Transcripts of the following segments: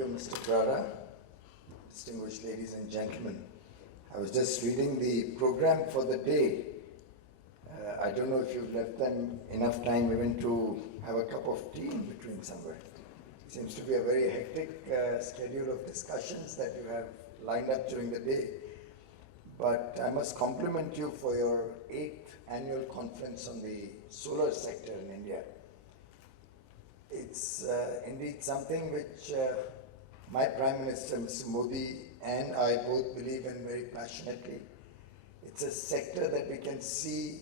you, Mr. Prada. Distinguished ladies and gentlemen, I was just reading the program for the day. I don't know if you've left them enough time even to have a cup of tea in between somewhere. Seems to be a very hectic schedule of discussions that you have lined up during the day. But I must compliment you for your 8th annual conference on the solar sector in India. It's indeed something which my Prime Minister, Mr. Modi, and I both believe in very passionately. It's a sector that we can see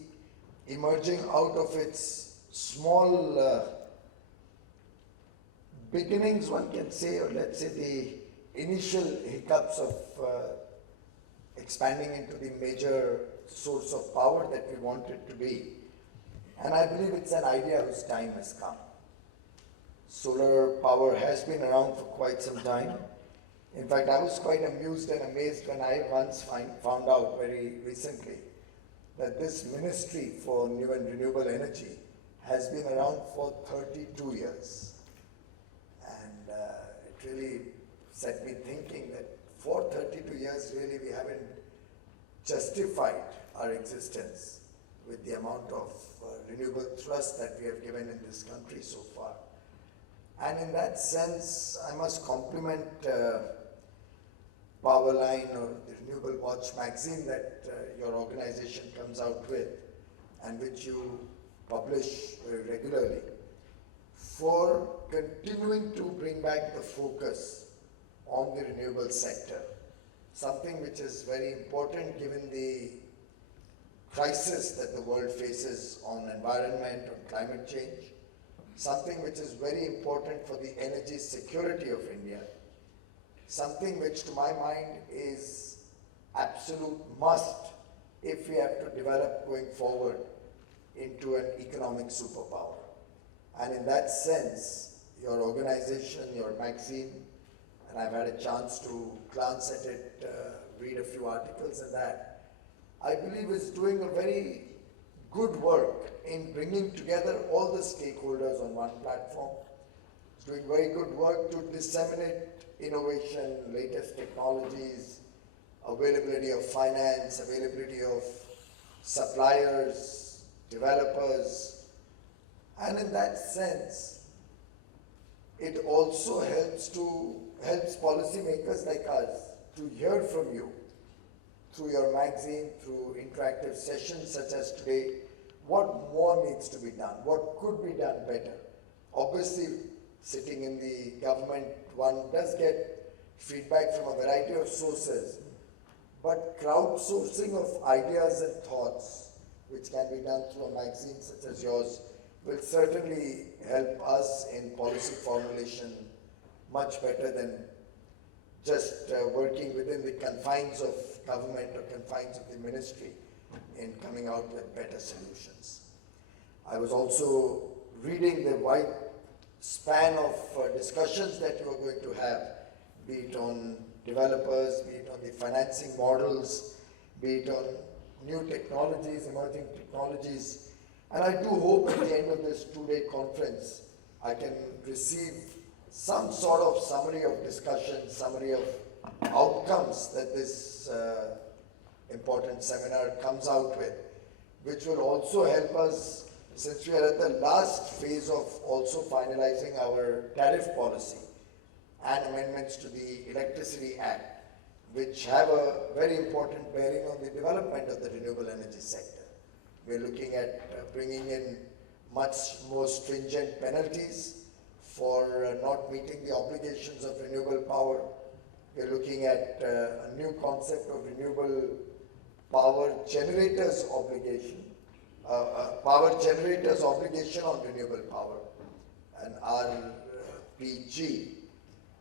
emerging out of its small beginnings, one can say, or let's say the initial hiccups of expanding into the major source of power that we want it to be. And I believe it's an idea whose time has come. Solar power has been around for quite some time. In fact, I was quite amused and amazed when I once found out very recently that this Ministry for New and Renewable Energy has been around for 32 years. And it really set me thinking that for 32 years, really, we haven't justified our existence with the amount of renewable thrust that we have given in this country so far. And in that sense, I must compliment Powerline or the Renewable Watch magazine that your organization comes out with and which you publish regularly for continuing to bring back the focus on the renewable sector, something which is very important given the crisis that the world faces on environment, on climate change, something which is very important for the energy security of India, something which to my mind is absolute must if we have to develop going forward into an economic superpower. And in that sense, your organization, your magazine, and I've had a chance to glance at it, read a few articles and that, I believe is doing a very good work in bringing together all the stakeholders on one platform. It's doing very good work to disseminate innovation, latest technologies, availability of finance, availability of suppliers, developers. And in that sense, it also helps policymakers like us to hear from you through your magazine, through interactive sessions such as today, what more needs to be done, what could be done better. Obviously, sitting in the government, one does get feedback from a variety of sources, but crowdsourcing of ideas and thoughts, which can be done through a magazine such as yours, will certainly help us in policy formulation much better than just working within the confines of government or confines of the ministry in coming out with better solutions. I was also reading the wide span of discussions that you are going to have, be it on developers, be it on the financing models, be it on new technologies, emerging technologies. And I do hope at the end of this two-day conference, I can receive some sort of summary of discussion, summary of outcomes that this important seminar comes out with, which will also help us, since we are at the last phase of also finalizing our tariff policy and amendments to the Electricity Act, which have a very important bearing on the development of the renewable energy sector. We're looking at bringing in much more stringent penalties for not meeting the obligations of renewable power. We're looking at a new concept of renewable power generators obligation, power generators obligation on renewable power, and RPG.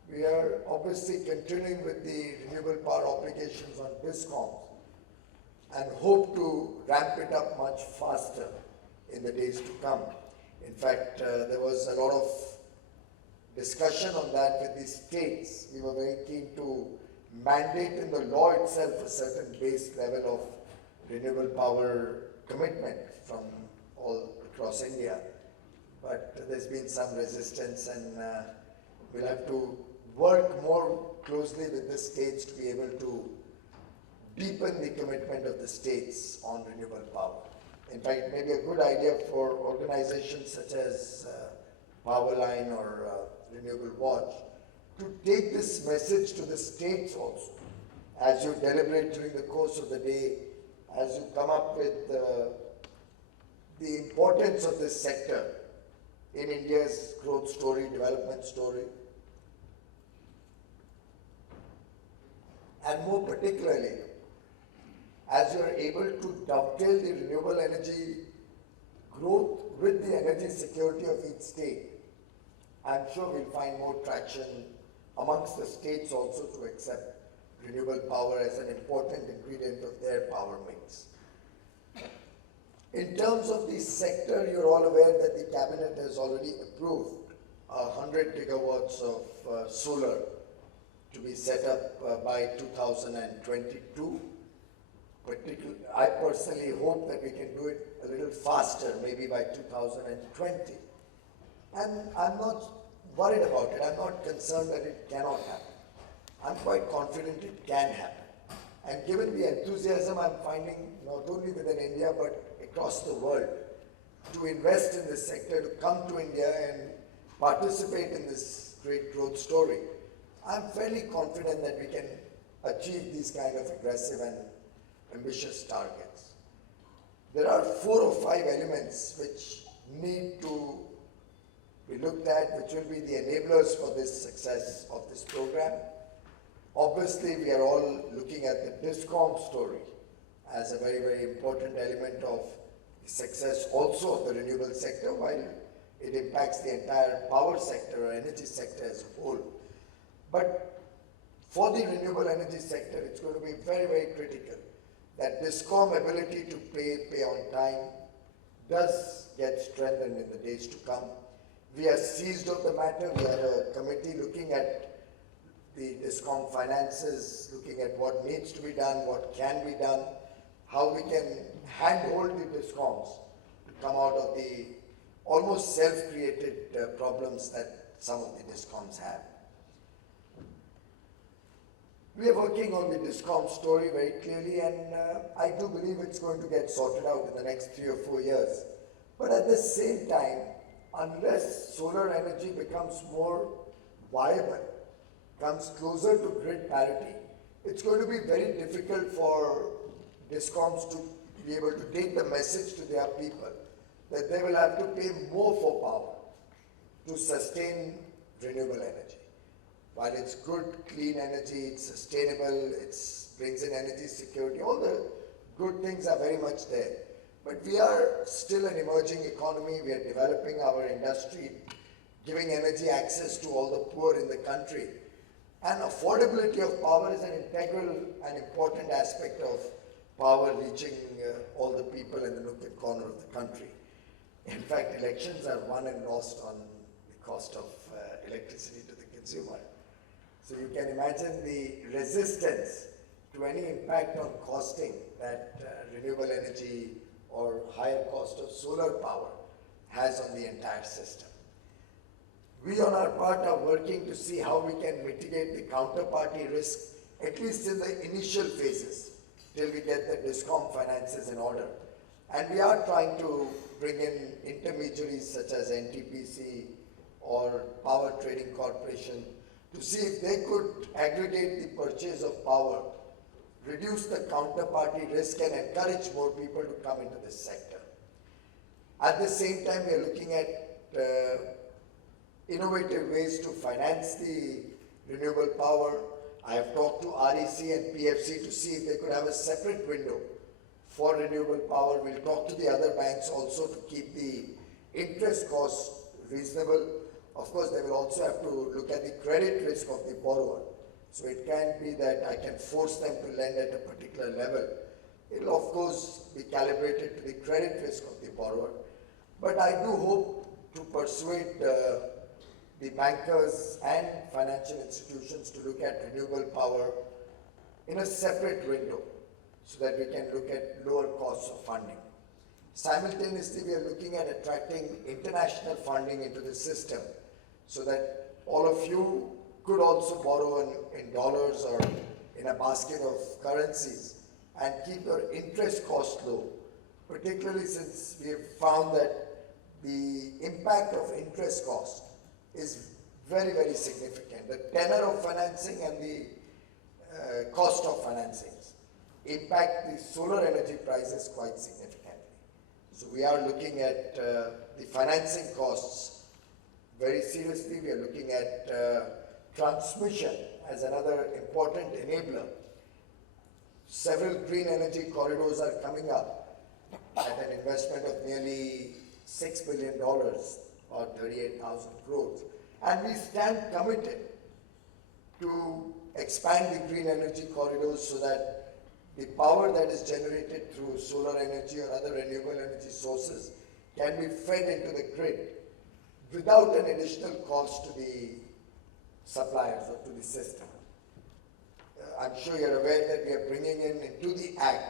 We are obviously continuing with the renewable power obligations on DISCOMs and hope to ramp it up much faster in the days to come. In fact, there was a lot of discussion on that with the states. We were very keen to mandate in the law itself a certain base level of renewable power commitment from all across India. But there's been some resistance, and we'll have to work more closely with the states to be able to deepen the commitment of the states on renewable power. In fact, maybe a good idea for organizations such as Powerline or Renewable Watch to take this message to the states also. As you deliberate during the course of the day, as you come up with the importance of this sector in India's growth story, development story, and more particularly, as you are able to dovetail the renewable energy growth with the energy security of each state, I'm sure we'll find more traction amongst the states also to accept renewable power as an important ingredient of their power mix. In terms of the sector, you're all aware that the cabinet has already approved 100 gigawatts of solar to be set up by 2022. I personally hope that we can do it a little faster, maybe by 2020. And I'm not worried about it. I'm not concerned that it cannot happen. I'm quite confident it can happen. And given the enthusiasm I'm finding not only within India but across the world to invest in this sector, to come to India and participate in this great growth story, I'm fairly confident that we can achieve these kind of aggressive and ambitious targets. There are 4 or 5 elements which need to be looked at, which will be the enablers for this success of this program. Obviously, we are all looking at the DISCOM story as a very, very important element of the success also of the renewable sector, while it impacts the entire power sector or energy sector as a whole. But for the renewable energy sector, it's going to be very, very critical that DISCOM ability to pay on time does get strengthened in the days to come. We are seized of the matter. We have a committee looking at the DISCOM finances, looking at what needs to be done, what can be done, how we can handhold the DISCOMs to come out of the almost self-created problems that some of the DISCOMs have. We are working on the DISCOM story very clearly, and I do believe it's going to get sorted out in the next 3 or 4 years. But at the same time, unless solar energy becomes more viable, comes closer to grid parity, it's going to be very difficult for DISCOMs to be able to take the message to their people that they will have to pay more for power to sustain renewable energy. While it's good, clean energy, it's sustainable, it brings in energy security, all the good things are very much there. But we are still an emerging economy. We are developing our industry, giving energy access to all the poor in the country. And affordability of power is an integral and important aspect of power reaching all the people in the nook and corner of the country. In fact, elections are won and lost on the cost of electricity to the consumer. So you can imagine the resistance to any impact on costing that renewable energy or higher cost of solar power has on the entire system. We on our part are working to see how we can mitigate the counterparty risk, at least in the initial phases, till we get the DISCOM finances in order. And we are trying to bring in intermediaries such as NTPC or Power Trading Corporation to see if they could aggregate the purchase of power, reduce the counterparty risk, and encourage more people to come into this sector. At the same time, we are looking at innovative ways to finance the renewable power. I have talked to REC and PFC to see if they could have a separate window for renewable power. We'll talk to the other banks also to keep the interest cost reasonable. Of course, they will also have to look at the credit risk of the borrower. So it can't be that I can force them to lend at a particular level. It will, of course, be calibrated to the credit risk of the borrower. But I do hope to persuade the bankers and financial institutions to look at renewable power in a separate window so that we can look at lower costs of funding. Simultaneously, we are looking at attracting international funding into the system so that all of you could also borrow in dollars or in a basket of currencies and keep your interest cost low, particularly since we have found that the impact of interest cost is very, very significant. The tenor of financing and the cost of financing impact the solar energy prices quite significantly. So we are looking at the financing costs very seriously. We are looking at transmission as another important enabler. Several green energy corridors are coming up at an investment of nearly $6 billion or 38,000 crores. And we stand committed to expand the green energy corridors so that the power that is generated through solar energy or other renewable energy sources can be fed into the grid without an additional cost to the suppliers or to the system. I'm sure you're aware that we are bringing into the Act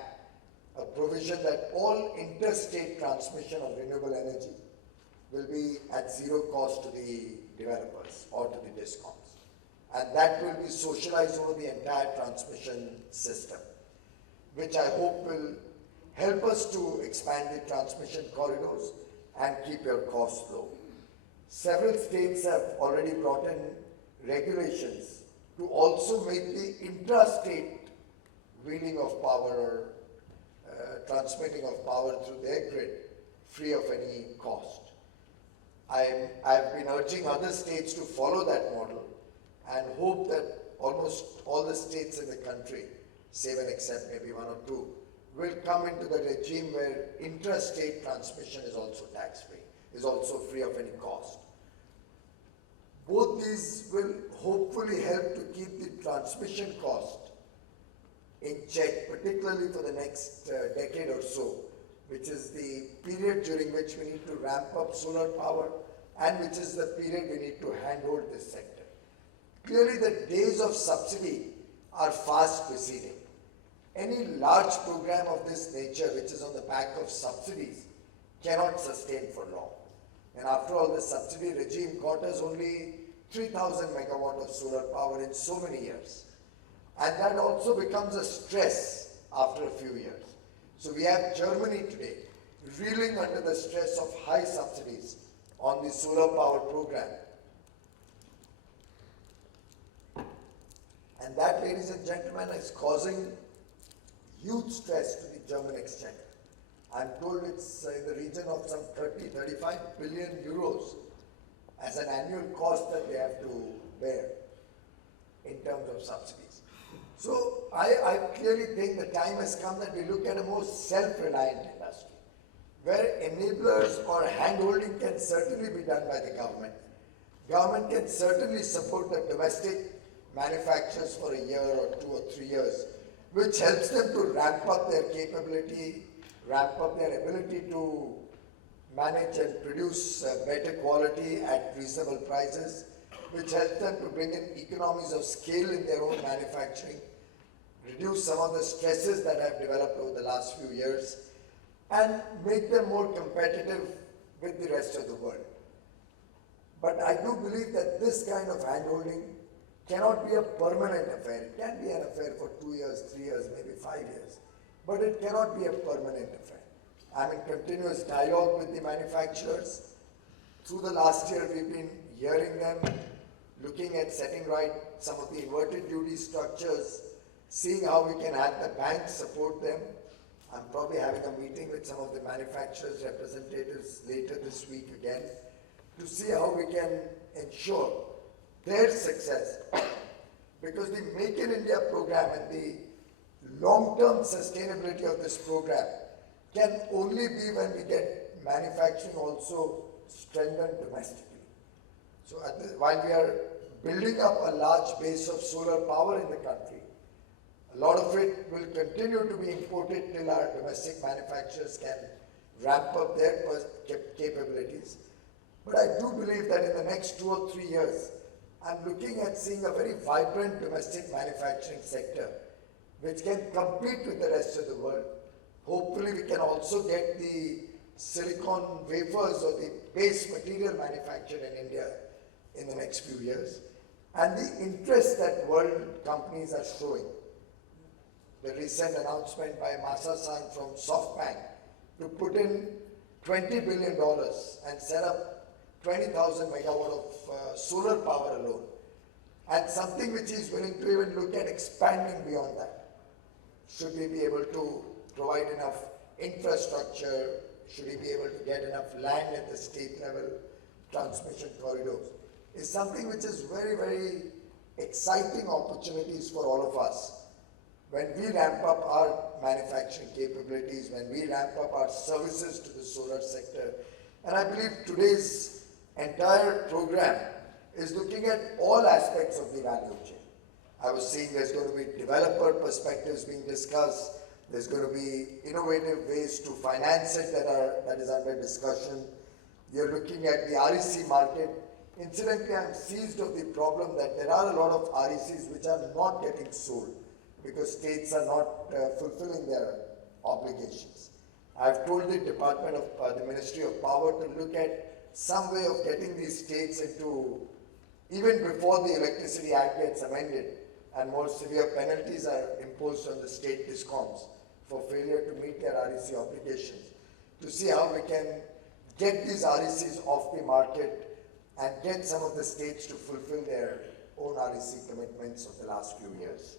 a provision that all interstate transmission of renewable energy will be at zero cost to the developers or to the DISCOMs. And that will be socialized over the entire transmission system, which I hope will help us to expand the transmission corridors and keep your costs low. Several states have already brought in regulations to also make the intrastate wheeling of power or transmitting of power through their grid free of any cost. I've been urging other states to follow that model and hope that almost all the states in the country, save and except maybe one or two, will come into the regime where intrastate transmission is also tax-free, is also free of any cost. Both these will hopefully help to keep the transmission cost in check, particularly for the next decade or so, which is the period during which we need to ramp up solar power and which is the period we need to handhold this sector. Clearly, the days of subsidy are fast receding. Any large program of this nature, which is on the back of subsidies, cannot sustain for long. And after all, the subsidy regime got us only 3,000 megawatt of solar power in so many years. And that also becomes a stress after a few years. So we have Germany today reeling under the stress of high subsidies on the solar power program. And that, ladies and gentlemen, is causing huge stress to the German exchequer. I'm told it's in the region of some 35 billion euros as an annual cost that they have to bear in terms of subsidies. So I clearly think the time has come that we look at a more self-reliant industry, where enablers or handholding can certainly be done by the government. Government can certainly support the domestic manufacturers for a year or 2 or 3 years, which helps them to ramp up their capability, ramp up their ability to manage and produce better quality at reasonable prices, which helps them to bring in economies of scale in their own manufacturing, reduce some of the stresses that have developed over the last few years, and make them more competitive with the rest of the world. But I do believe that this kind of handholding cannot be a permanent affair. It can be an affair for 2 years, 3 years, maybe 5 years, but it cannot be a permanent affair. I'm in continuous dialogue with the manufacturers. Through the last year, we've been hearing them, looking at setting right some of the inverted duty structures, seeing how we can have the banks support them. I'm probably having a meeting with some of the manufacturers' representatives later this week again to see how we can ensure their success. Because the Make in India program and the long-term sustainability of this program can only be when we get manufacturing also strengthened domestically. So while we are building up a large base of solar power in the country, a lot of it will continue to be imported till our domestic manufacturers can ramp up their capabilities. But I do believe that in the next 2 or 3 years, I'm looking at seeing a very vibrant domestic manufacturing sector which can compete with the rest of the world. Hopefully we can also get the silicon wafers or the base material manufactured in India in the next few years. and the interest that world companies are showing. The recent announcement by Masa-san from SoftBank to put in $20 billion and set up 20,000 megawatt of solar power alone, and something which is willing to even look at expanding beyond that. Should we be able to provide enough infrastructure? Should we be able to get enough land at the state level, transmission corridors? Is something which is very, very exciting opportunities for all of us. When we ramp up our manufacturing capabilities, when we ramp up our services to the solar sector, and I believe today's entire program is looking at all aspects of the value chain. I was seeing there's going to be developer perspectives being discussed. There's going to be innovative ways to finance it that is under discussion. You're looking at the REC market. Incidentally, I'm seized of the problem that there are a lot of RECs which are not getting sold because states are not fulfilling their obligations. I've told the Department of the Ministry of Power to look at some way of getting these states into, even before the Electricity Act gets amended, and more severe penalties are imposed on the state discoms for failure to meet their REC obligations, to see how we can get these RECs off the market and get some of the states to fulfill their own REC commitments of the last few years.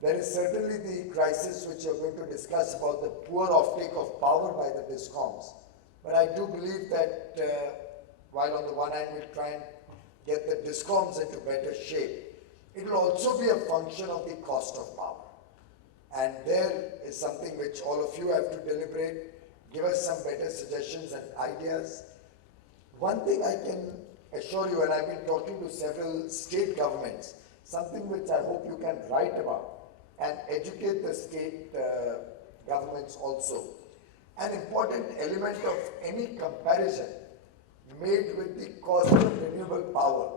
There is certainly the crisis which you're going to discuss about the poor offtake of power by the discoms. But I do believe that while on the one hand we'll try and get the discoms into better shape, it will also be a function of the cost of power. And there is something which all of you have to deliberate, give us some better suggestions and ideas. One thing I can assure you, and I've been talking to several state governments, something which I hope you can write about and educate the state governments also. An important element of any comparison made with the cost of renewable power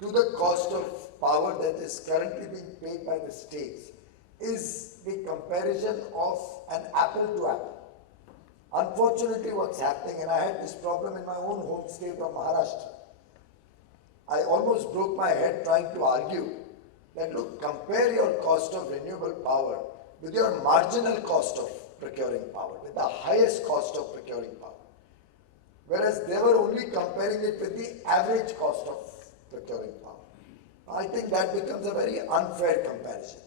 to the cost of power that is currently being paid by the states is the comparison of an apple to apple. Unfortunately, what's happening, and I had this problem in my own home state of Maharashtra, I almost broke my head trying to argue that, look, compare your cost of renewable power with your marginal cost of procuring power, with the highest cost of procuring power. Whereas they were only comparing it with the average cost of procuring power. I think that becomes a very unfair comparison,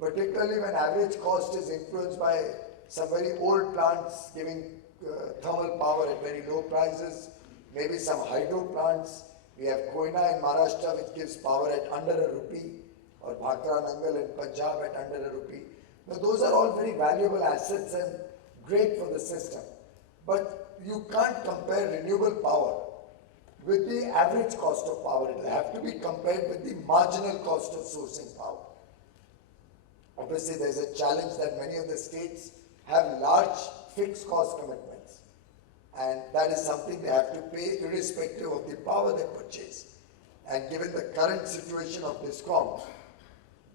particularly when average cost is influenced by some very old plants giving thermal power at very low prices, maybe some hydro plants. We have Koina in Maharashtra which gives power at under a rupee, or Bhakra Nangal in Punjab at under a rupee. Now those are all very valuable assets and great for the system. But you can't compare renewable power with the average cost of power. It will have to be compared with the marginal cost of sourcing power. Obviously, there's a challenge that many of the states have large fixed cost commitments. And that is something they have to pay irrespective of the power they purchase. And given the current situation of DISCOM,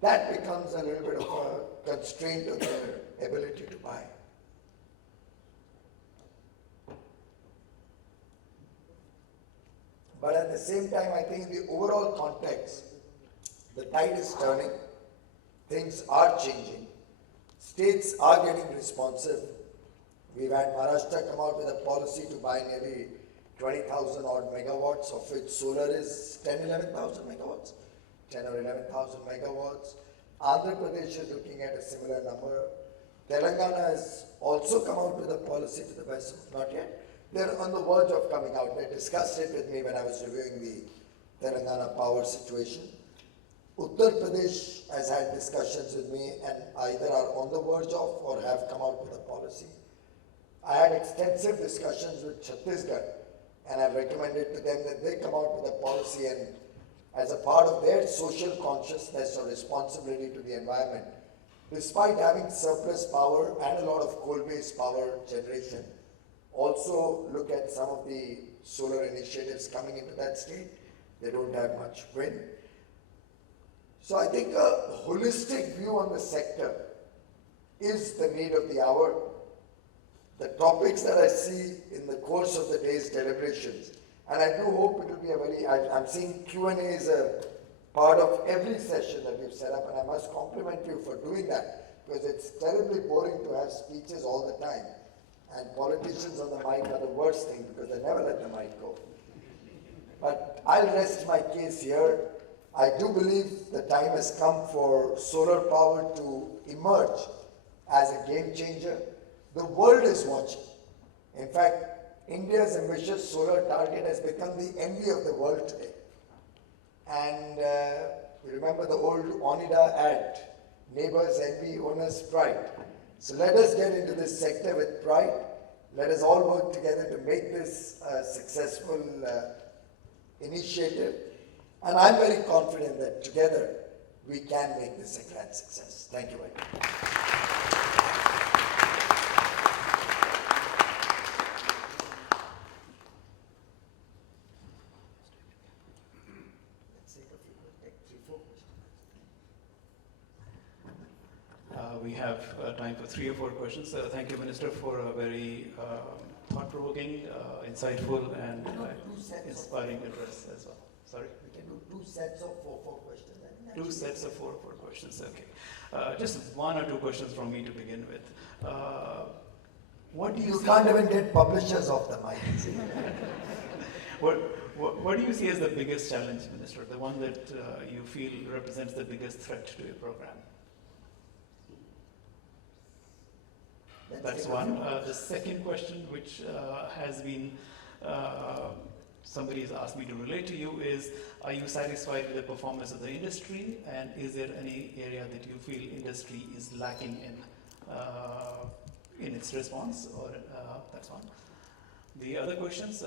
that becomes a little bit of a constraint of their ability to buy. But at the same time, I think in the overall context, the tide is turning, things are changing, states are getting responsive. We've had Maharashtra come out with a policy to buy nearly 20,000 odd megawatts, of which solar is 11,000 megawatts, 10 or 11,000 megawatts. Andhra Pradesh is looking at a similar number. Telangana has also come out with a policy to the best of, not yet. They're on the verge of coming out. They discussed it with me when I was reviewing the Telangana power situation. Uttar Pradesh has had discussions with me and either are on the verge of or have come out with a policy. I had extensive discussions with Chhattisgarh and I've recommended to them that they come out with a policy and as a part of their social consciousness or responsibility to the environment, despite having surplus power and a lot of coal-based power generation, also look at some of the solar initiatives coming into that state. They don't have much wind. So I think a holistic view on the sector is the need of the hour. The topics that I see in the course of the day's deliberations And I do hope it will be a very, I'm seeing Q&A is a part of every session that we've set up, and I must compliment you for doing that, because it's terribly boring to have speeches all the time. And politicians on the mic are the worst thing, because they never let the mic go. But I'll rest my case here. I do believe the time has come for solar power to emerge as a game changer. The world is watching. In fact, India's ambitious solar target has become the envy of the world today. And you remember the old Onida ad, neighbors envy, owners pride. So let us get into this sector with pride. Let us all work together to make this a successful initiative. And I'm very confident that together we can make this a grand success. Thank you very much. We have time for 3 or 4 questions. Thank you, Minister, for a very thought-provoking, insightful, and inspiring address as well. Sorry? We can do 2 sets of 4 questions. 2 sets of 4 questions, okay. Just 1 or 2 questions from me to begin with. What do you can't even get publishers off the mic. What do you see as the biggest challenge, Minister? The one that you feel represents the biggest threat to your program? That's one. The second question, which has been, somebody has asked me to relate to you, is are you satisfied with the performance of the industry, and is there any area that you feel industry is lacking in its response? Or that's one. The other questions,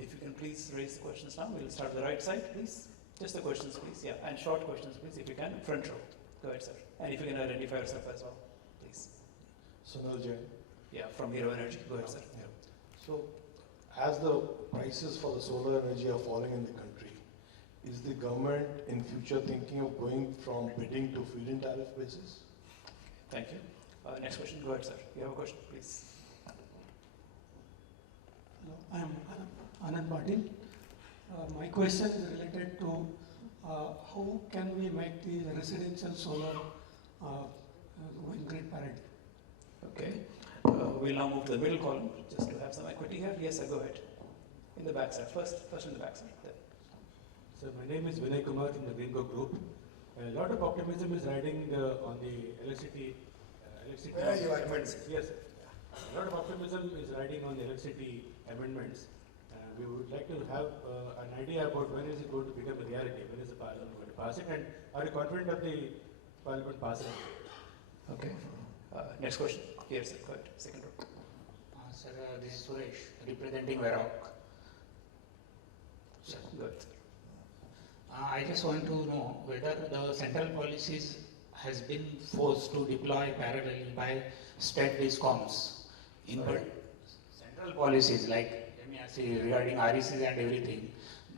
if you can please raise the questions now. We'll start with the right side, please. Just the questions, please. Yeah, and short questions, please, if you can. Front row. Go ahead, sir. And if you can identify yourself as well, please. Sunil Jain. Yeah, from Hero Energy. Go ahead, sir. Yeah. So, as the prices for the solar energy are falling in the country, is the government in future thinking of going from bidding to feed-in tariff basis? Thank you. Next question. Go ahead, sir. You have a question, please. Hello, I am Anand Patil. My question is related to how can we make the residential solar going grid parity? Okay. We'll now move to the middle column, just to have some equity here. Yes, sir, go ahead. In the back, sir. First in the back, sir. There. So my name is Vinay Kumar from the Greenco Group. A lot of optimism is riding on the electricity. Where are you at? Yes, sir. A lot of optimism is riding on the electricity amendments. We would like to have an idea about when is it going to become a reality, when is the Parliament going to pass it, and are you confident of the Parliament passing it? Okay. Next question. Here, sir. Go ahead. Second row. Sir, this is Suresh, representing Varrock. Sir, go ahead, sir. I just want to know whether the central policies has been forced to deploy parallelly by state discoms. In central policies like MERC regarding RECs and everything,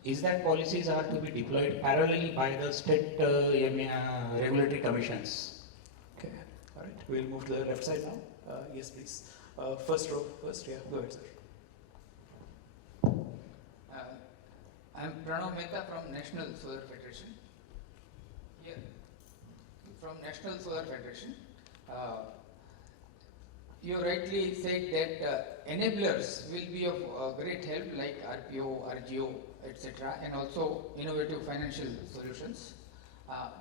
is that policies are to be deployed parallelly by the state regulatory commissions? Okay. All right. We'll move to the left side now. Yes, please. First row. First, yeah. Go ahead, sir. I'm Pranav Mehta from National Solar Federation. Here, from National Solar Federation. You rightly said that enablers will be of great help, like RPO, RGO, etc., and also innovative financial solutions.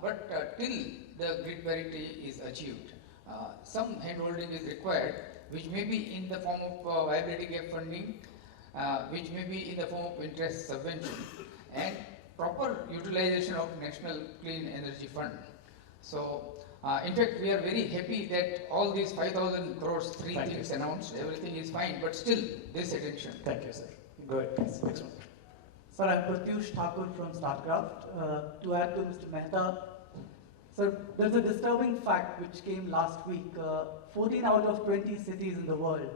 But till the grid parity is achieved, some handholding is required, which may be in the form of viability gap funding, which may be in the form of interest subvention, and proper utilization of National Clean Energy Fund. So, in fact, we are very happy that all these 5,000 crores, three things announced, everything is fine, but still this attention. Thank you, sir. Go ahead, please. Next one. Sir, I'm Pratyush Thakur from StarCraft. To add to Mr. Mehta, sir, there's a disturbing fact which came last week. 14 out of 20 cities in the world,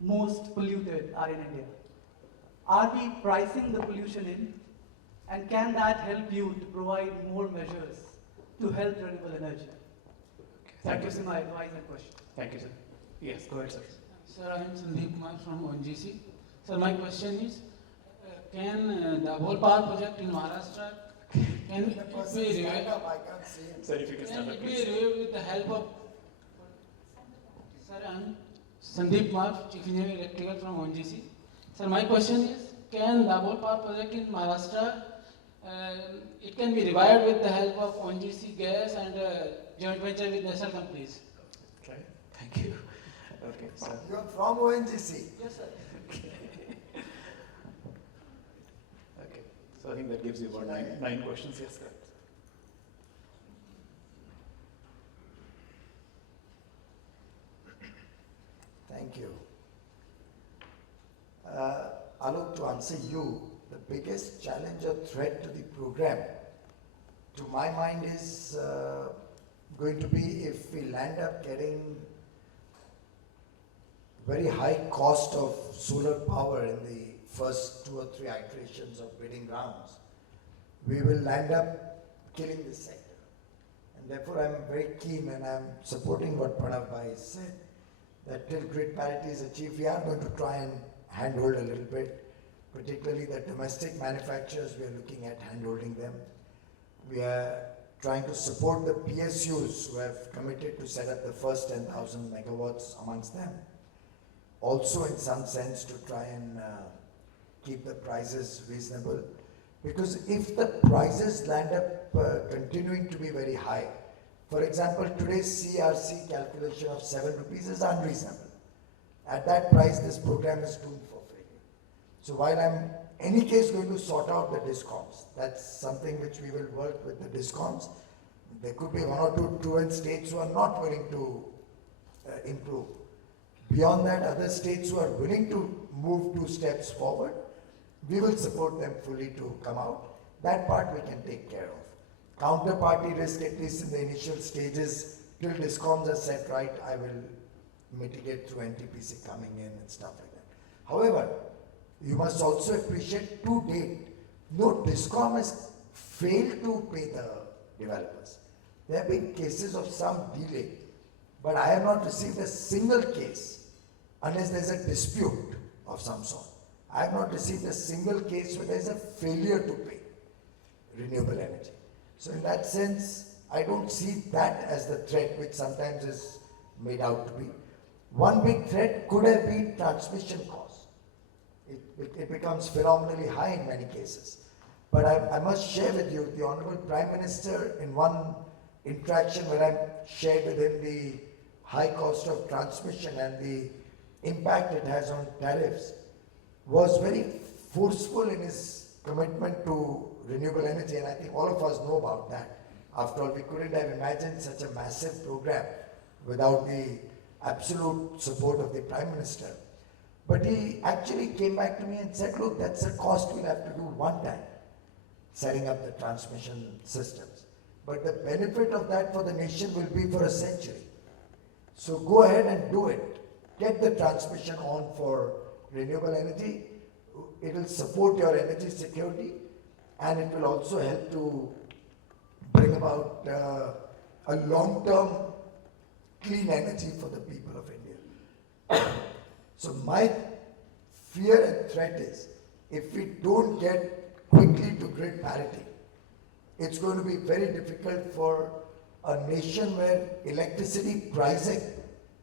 most polluted, are in India. Are we pricing the pollution in? And can that help you to provide more measures to help renewable energy? Thank you, That was my advice and question. Thank you, sir. Yes, go ahead, sir. Sir, I am Sandeep Kumar from ONGC. Sir, my question is, can the whole power project in Maharashtra, can The it person be stand revived? up, I can't see him. Sir, if you can Can stand up, it be please. revived with the help of, sir, I'm Sandeep Kumar, Chief Engineer Electrical from ONGC. Sir, my question is, can the whole power project in Maharashtra, it can be revived with the help of ONGC gas and joint venture with national companies? Try. Thank you. Okay, sir. You're from ONGC. Yes, sir. Okay, so I think that gives you about nine questions. Yes, correct. Thank you. Alok, to answer you, the biggest challenge or threat to the program, to my mind, is going to be if we land up getting very high cost of solar power in the first 2 or 3 iterations of bidding rounds, we will land up killing this sector. And therefore, I'm very keen and I'm supporting what Pranav Bhai said, that till grid parity is achieved, we are going to try and handhold a little bit, particularly the domestic manufacturers, we are looking at handholding them. We are trying to support the PSUs who have committed to set up the first 10,000 megawatts amongst them. Also, in some sense, to try and keep the prices reasonable. Because if the prices land up continuing to be very high, for example, today's CRC calculation of 7 rupees is unreasonable. At that price, this program is doomed for failure. So while I'm in any case going to sort out the DISCOMs, that's something which we will work with the DISCOMs. There could be 1 or 2 truant states who are not willing to improve. Beyond that, other states who are willing to move 2 steps forward, we will support them fully to come out. That part we can take care of. Counterparty risk, at least in the initial stages, till DISCOMs are set right, I will mitigate through NTPC coming in and stuff like that. However, you must also appreciate, to date, no DISCOM has failed to pay the developers. There have been cases of some delay, but I have not received a single case unless there is a dispute of some sort. I have not received a single case where there is a failure to pay renewable energy. So in that sense, I don't see that as the threat which sometimes is made out to be. One big threat could have been transmission costs. It becomes phenomenally high in many cases. But I must share with you, the Honorable Prime Minister, in one interaction when I shared with him the high cost of transmission and the impact it has on tariffs, was very forceful in his commitment to renewable energy, and I think all of us know about that. After all, we couldn't have imagined such a massive program without the absolute support of the Prime Minister. But he actually came back to me and said, look, that's a cost we'll have to do one time, setting up the transmission systems. But the benefit of that for the nation will be for a century. So go ahead and do it. Get the transmission on for renewable energy. It will support your energy security, and it will also help to bring about a long-term clean energy for the people of India. So my fear and threat is, if we don't get quickly to grid parity, it's going to be very difficult for a nation where electricity pricing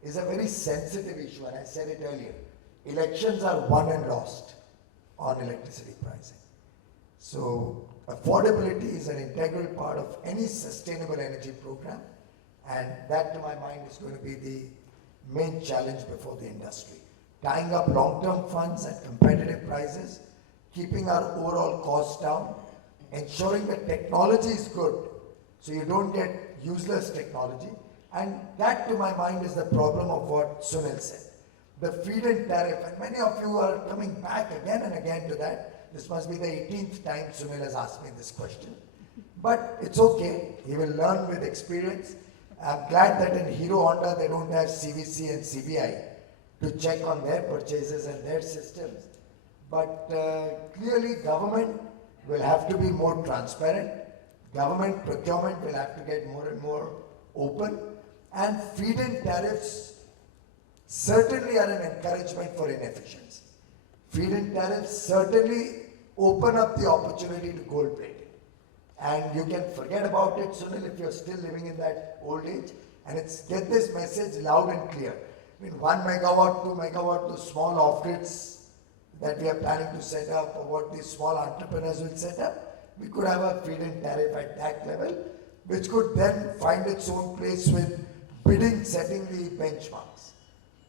is a very sensitive issue, and I said it earlier. Elections are won and lost on electricity pricing. So affordability is an integral part of any sustainable energy program, and that, to my mind, is going to be the main challenge before the industry. Tying up long-term funds at competitive prices, keeping our overall costs down, ensuring that technology is good, so you don't get useless technology. And that, to my mind, is the problem of what Sunil said. The feed-in tariff, and many of you are coming back again and again to that. This must be the 18th time Sunil has asked me this question. But it's okay, he will learn with experience. I'm glad that in Hero Honda they don't have CVC and CBI to check on their purchases and their systems. But clearly government will have to be more transparent. Government procurement will have to get more and more open. And feed-in tariffs certainly are an encouragement for inefficiency. Feed-in tariffs certainly open up the opportunity to gold plating. And you can forget about it, Sunil, if you're still living in that old age. And it's get this message loud and clear. I mean, 1 megawatt, 2 megawatt, those small off-grids that we are planning to set up, or what these small entrepreneurs will set up, we could have a feed-in tariff at that level, which could then find its own place with bidding setting the benchmarks.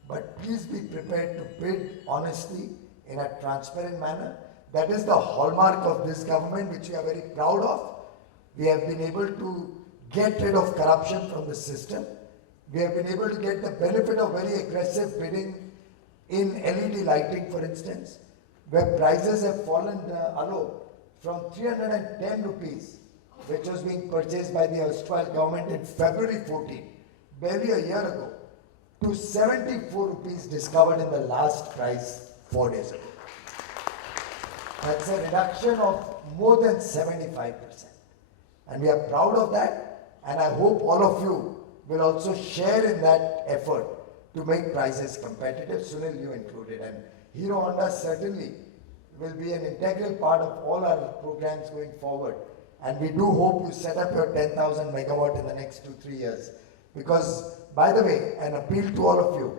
But please be prepared to bid honestly in a transparent manner. That is the hallmark of this government, which we are very proud of. We have been able to get rid of corruption from the system. We have been able to get the benefit of very aggressive bidding in LED lighting, for instance, where prices have fallen, from 310 rupees, which was being purchased by the erstwhile government in February 14, barely a year ago, to 74 rupees discovered in the last price 4 days ago. That's a reduction of more than 75%. And we are proud of that, and I hope all of you will also share in that effort to make prices competitive, Sunil, you included. And Hero Honda certainly will be an integral part of all our programs going forward. And we do hope you set up your 10,000 megawatt in the next 2-3 years. Because, by the way, an appeal to all of you,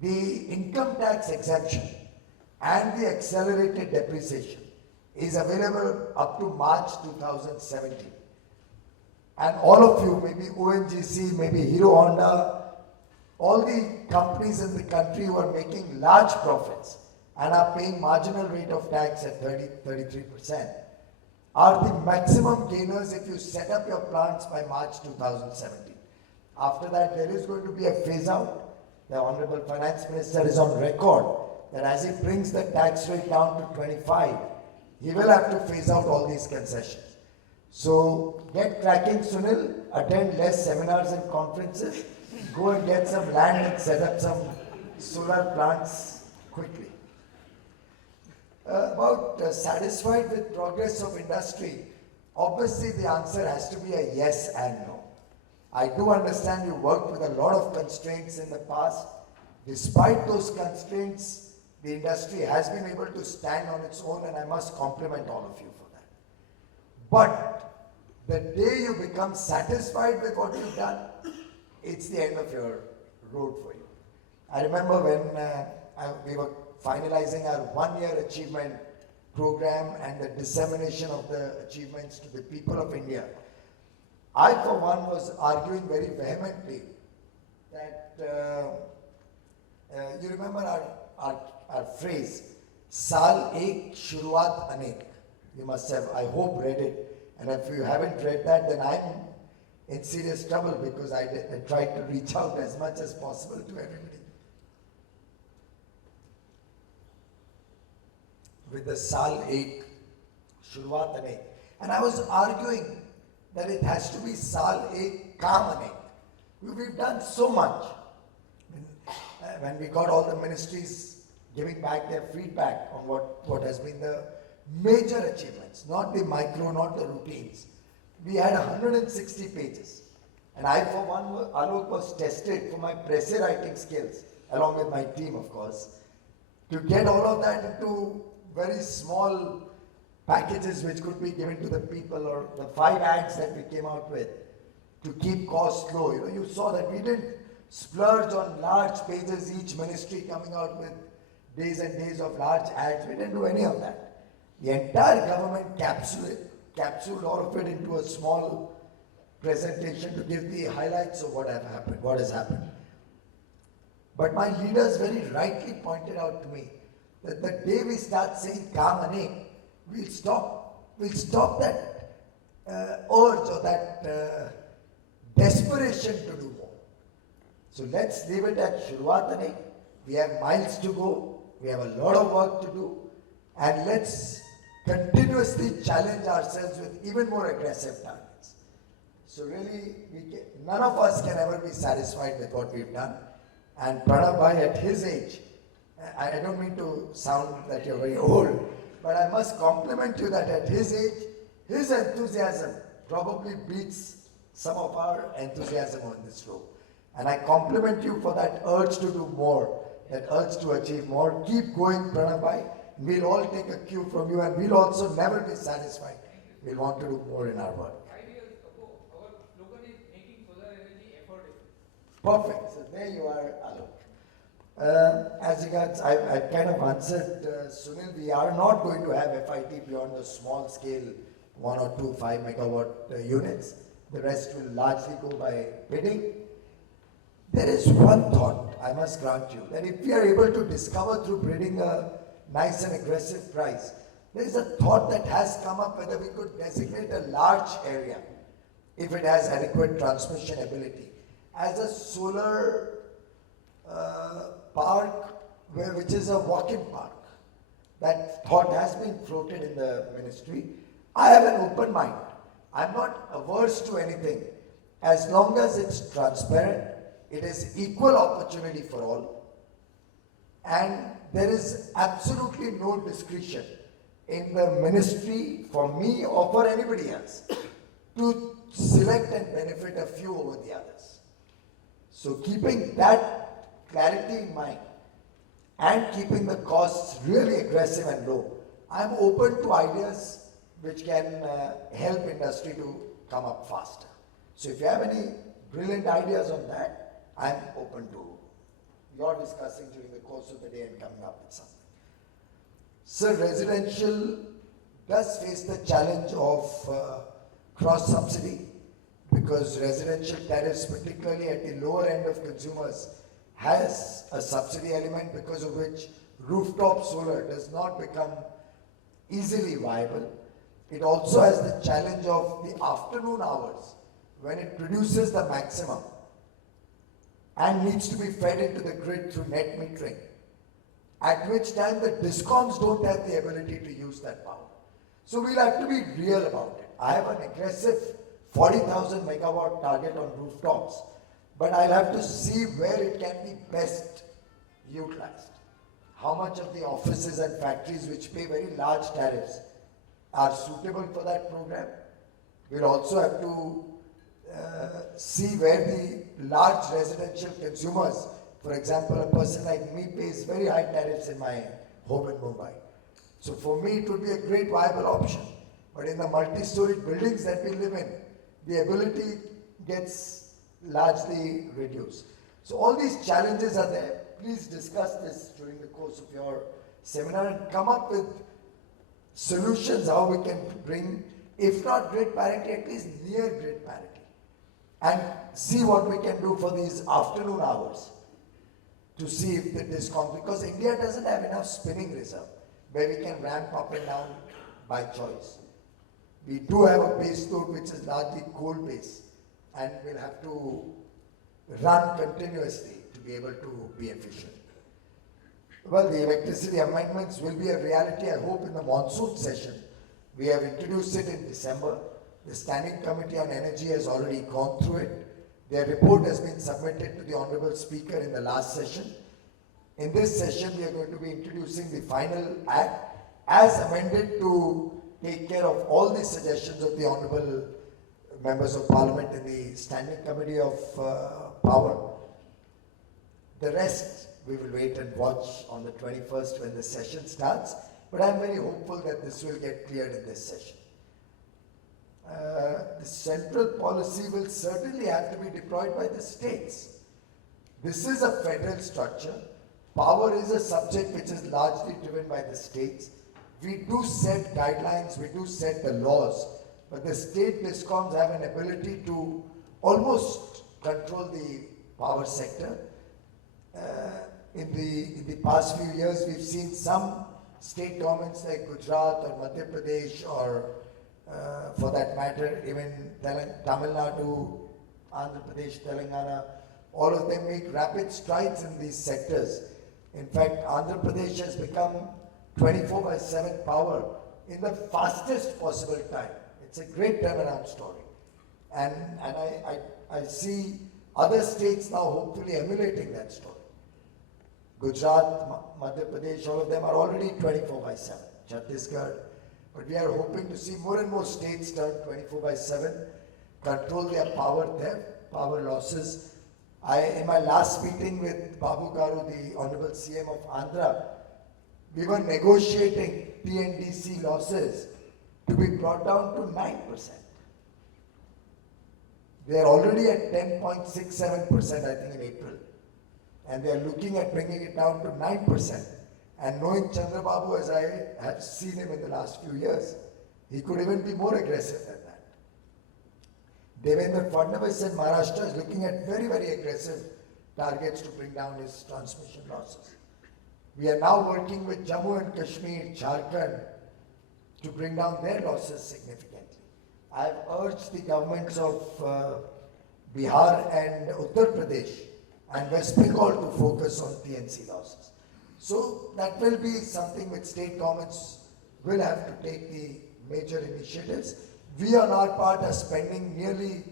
the income tax exemption and the accelerated depreciation is available up to March 2017. And all of you, maybe ONGC, maybe Hero Honda, all the companies in the country who are making large profits and are paying marginal rate of tax at 33%, are the maximum gainers if you set up your plants by March 2017. After that, there is going to be a phase out. The Honorable Finance Minister is on record that as he brings the tax rate down to 25, he will have to phase out all these concessions. So get cracking, Sunil, attend less seminars and conferences, go and get some land and set up some solar plants quickly. About satisfied with progress of industry, obviously the answer has to be a yes and no. I do understand you worked with a lot of constraints in the past. Despite those constraints, the industry has been able to stand on its own, and I must compliment all of you for that. But the day you become satisfied with what you've done, it's the end of your road for you. I remember when we were finalizing our 1-year achievement program and the dissemination of the achievements to the people of India. I, for one, was arguing very vehemently that, you remember our phrase, Saal Ek Shuruaat Anek. You must have, I hope, read it. And if you haven't read that, then I'm in serious trouble, because I tried to reach out as much as possible to everybody. With the Saal Ek Shuruaat Anek. And I was arguing that it has to be Saal Ek Kaam Anek. We've done so much. When we got all the ministries giving back their feedback on what has been the major achievements, not the micro, not the routines. We had 160 pages. And I, for one, Alok, was tested for my pressy writing skills, along with my team, of course, to get all of that into very small packages which could be given to the people, or the 5 ads that we came out with to keep costs low. You saw that we didn't splurge on large pages, each ministry coming out with days and days of large ads. We didn't do any of that. The entire government capsuled all of it into a small presentation to give the highlights of what has happened. But my leaders very rightly pointed out to me that the day we start saying Kaam Anek, we'll stop that urge or that desperation to do more. So let's leave it at Shuruaat Anek. We have miles to go. We have a lot of work to do. And let's continuously challenge ourselves with even more aggressive targets. So really, none of us can ever be satisfied with what we've done. And Pranab Bhai, at his age, I don't mean to sound that you're very old, but I must compliment you that at his age, his enthusiasm probably beats some of our enthusiasm on this road. And I compliment you for that urge to do more, that urge to achieve more. Keep going, Pranab Bhai. We'll all take a cue from you, and we'll also never be satisfied. We'll want to do more in our work. 5 years ago, our slogan is making solar energy affordable. Perfect. So there you are, Alok. As regards, I kind of answered Sunil, we are not going to have FIT beyond the small scale 1 or 2 5 megawatt units. The rest will largely go by bidding. There is one thought, I must grant you, that if we are able to discover through bidding a nice and aggressive price, there is a thought that has come up whether we could designate a large area, if it has adequate transmission ability, as a solar park, which is a walk-in park. That thought has been floated in the ministry. I have an open mind. I'm not averse to anything. As long as it's transparent, it is equal opportunity for all, and there is absolutely no discretion in the ministry for me or for anybody else to select and benefit a few over the others. So keeping that clarity in mind and keeping the costs really aggressive and low, I'm open to ideas which can help industry to come up faster. So if you have any brilliant ideas on that, I'm open to your discussing during the course of the day and coming up with something. Sir, residential does face the challenge of cross subsidy, because residential tariffs, particularly at the lower end of consumers, has a subsidy element, because of which rooftop solar does not become easily viable. It also has the challenge of the afternoon hours when it produces the maximum and needs to be fed into the grid through net metering, at which time the DISCOMs don't have the ability to use that power. So we'll have to be real about it. I have an aggressive 40,000 megawatt target on rooftops, but I'll have to see where it can be best utilized. How much of the offices and factories which pay very large tariffs are suitable for that program. We'll also have to see where the large residential consumers, for example, a person like me pays very high tariffs in my home in Mumbai. So for me, it would be a great viable option. But in the multi-storied buildings that we live in, the ability gets largely reduced. So all these challenges are there. Please discuss this during the course of your seminar and come up with solutions how we can bring, if not grid parity, at least near grid parity. And see what we can do for these afternoon hours to see if the DISCOM, because India doesn't have enough spinning reserve where we can ramp up and down by choice. We do have a base load which is largely coal based, and we'll have to run continuously to be able to be efficient. Well, the electricity amendments will be a reality, I hope, in the monsoon session. We have introduced it in December. The Standing Committee on Energy has already gone through it. Their report has been submitted to the Honorable Speaker in the last session. In this session, we are going to be introducing the final act as amended to take care of all the suggestions of the Honorable Members of Parliament in the Standing Committee of Power. The rest, we will wait and watch on the 21st when the session starts. But I'm very hopeful that this will get cleared in this session. The central policy will certainly have to be deployed by the states. This is a federal structure. Power is a subject which is largely driven by the states. We do set guidelines, we do set the laws, but the state DISCOMs have an ability to almost control the power sector. In the past few years, we've seen some state governments like Gujarat or Madhya Pradesh or for that matter, even Tamil Nadu, Andhra Pradesh, Telangana, all of them make rapid strides in these sectors. In fact, Andhra Pradesh has become 24/7 power in the fastest possible time. It's a great turnaround story. And I see other states now hopefully emulating that story. Gujarat, Madhya Pradesh, all of them are already 24/7. Chhattisgarh. But we are hoping to see more and more states turn 24/7, control their power theft, power losses. In my last meeting with Babu Garu, the Honorable CM of Andhra, we were negotiating TNDC losses to be brought down to 9%. They are already at 10.67%, I think, in April. And they are looking at bringing it down to 9%. And knowing Chandrababu as I have seen him in the last few years, he could even be more aggressive than that. Devendra Fadnavis in Maharashtra is looking at very, very aggressive targets to bring down his transmission losses. We are now working with Jammu and Kashmir, Jharkhand, to bring down their losses significantly. I have urged the governments of Bihar and Uttar Pradesh and West Bengal to focus on TNC losses. So that will be something which state governments will have to take the major initiatives. We on our part are spending nearly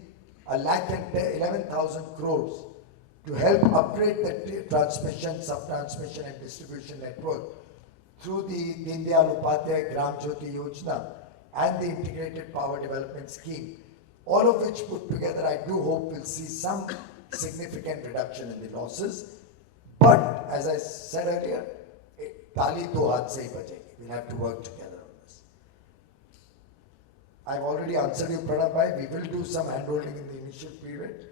1,11,000 crores to help upgrade the transmission, sub-transmission and distribution network through the Deen Dayal Upadhyay Gram Jyoti Yojana and the Integrated Power Development Scheme, all of which put together I do hope will see some significant reduction in the losses. But as I said earlier, tali do haath se hi bajegi. We'll have to work together on this. I've already answered you, Pranab bhai. We will do some handholding in the initial period.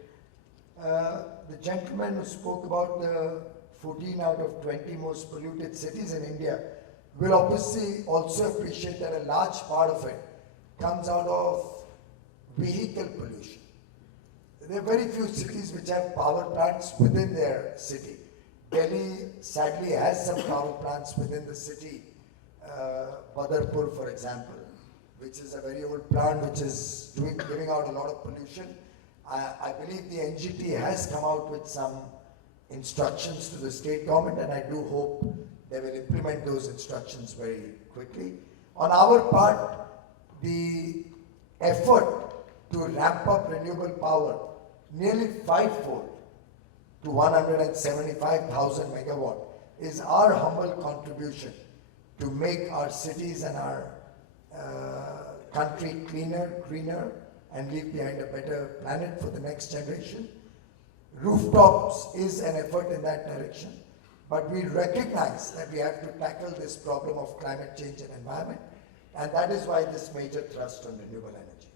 The gentleman who spoke about the 14 out of 20 most polluted cities in India will obviously also appreciate that a large part of it comes out of vehicle pollution. There are very few cities which have power plants within their city. Delhi sadly has some power plants within the city. Badarpur, for example, which is a very old plant which is giving out a lot of pollution. I believe the NGT has come out with some instructions to the state government, and I do hope they will implement those instructions very quickly. On our part, the effort to ramp up renewable power nearly fivefold to 175,000 megawatt is our humble contribution to make our cities and our country cleaner, greener, and leave behind a better planet for the next generation. Rooftops is an effort in that direction, but we recognize that we have to tackle this problem of climate change and environment, and that is why this major thrust on renewable energy.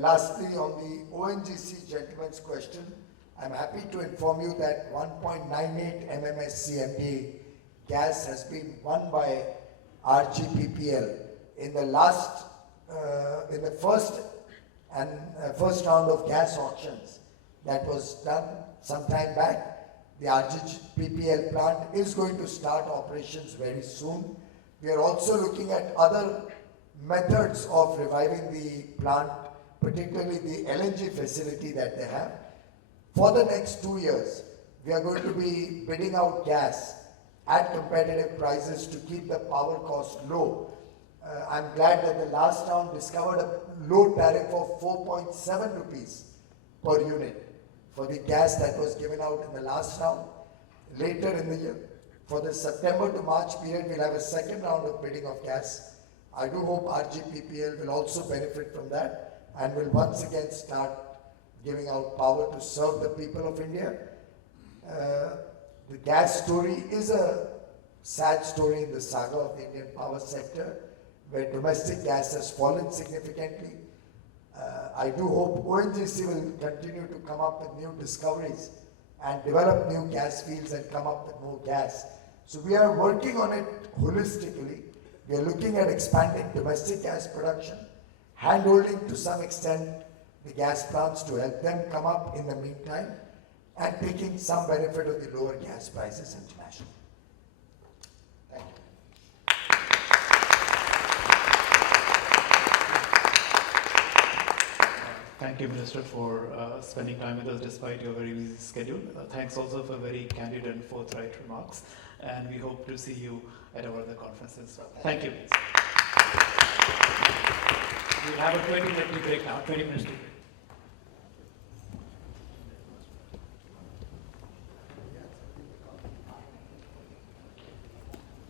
Lastly, on the ONGC gentleman's question, I'm happy to inform you that 1.98 MMSCMD gas has been won by RGPPL in the first round of gas auctions that was done some time back. The RGPPL plant is going to start operations very soon. We are also looking at other methods of reviving the plant, particularly the LNG facility that they have. For the next 2 years, we are going to be bidding out gas at competitive prices to keep the power cost low. I'm glad that the last round discovered a low tariff of 4.7 rupees per unit for the gas that was given out in the last round. Later in the year, for the September to March period, we'll have a second round of bidding of gas. I do hope RGPPL will also benefit from that and will once again start giving out power to serve the people of India. The gas story is a sad story in the saga of the Indian power sector, where domestic gas has fallen significantly. I do hope ONGC will continue to come up with new discoveries and develop new gas fields and come up with more gas. So we are working on it holistically. We are looking at expanding domestic gas production, hand-holding to some extent the gas plants to help them come up in the meantime, and taking some benefit of the lower gas prices internationally. Thank you. Thank you, Minister, for spending time with us despite your very busy schedule. Thanks also for very candid and forthright remarks, and we hope to see you at our other conferences. Thank you. We'll have a 20-minute break now, 20 minutes break.